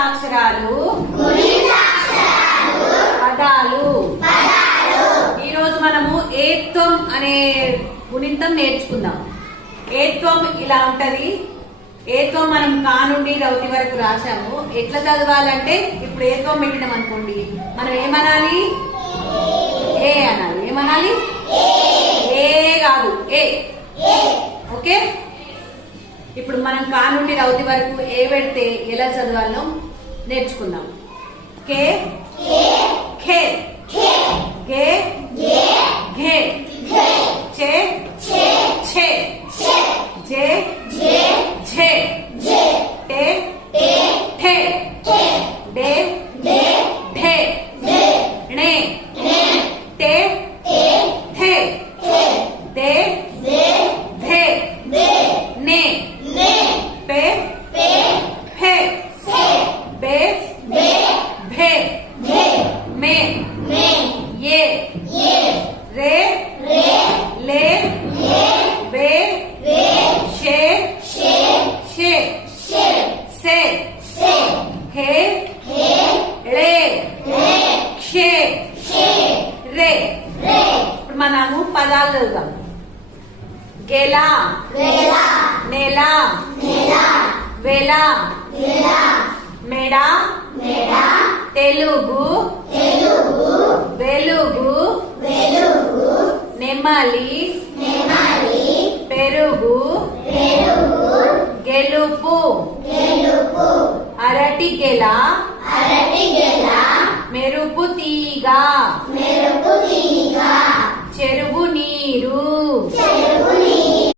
గుణితాక్షరాలు పదాలు. ఈరోజు మనము ఏత్వం అనే గుణితం నేర్చుకుందాం. ఏత్వం ఇలా ఉంటది. ఏత్వం మనం కా నుండి రౌతి వరకు రాసాము. ఎట్లా చదవాలంటే ఇప్పుడు ఏత్వం పెట్టినాం అనుకోండి, మనం ఏమనాలి? ఏ అనాలి. ఏమనాలి? ఏ కాదు, ఏ. ఓకే, ఇప్పుడు మనం కా నుండి రౌతి వరకు ఏ పెడితే ఎలా చదవాలో నేర్చుకుందాం. కే ఖే, గే ఘే, చే ఛే, జే ఝే, టే ఠే, డే ఢే, ణే టే థే, దే ధే, నే పే ఫే, బే భే, మే ఏ, రే లే, వే షే షే, సే హే ళే క్షే రే. ఇప్పుడు మనము పదాలు చదువుదాం. గెల, నెల, వెల, మెడ, తెలుగు, వెలుగు, నెమలి, పెరుగు, గెలుపు, అరటి గెల, మెరుపు తీగ, చెరువు నీరు,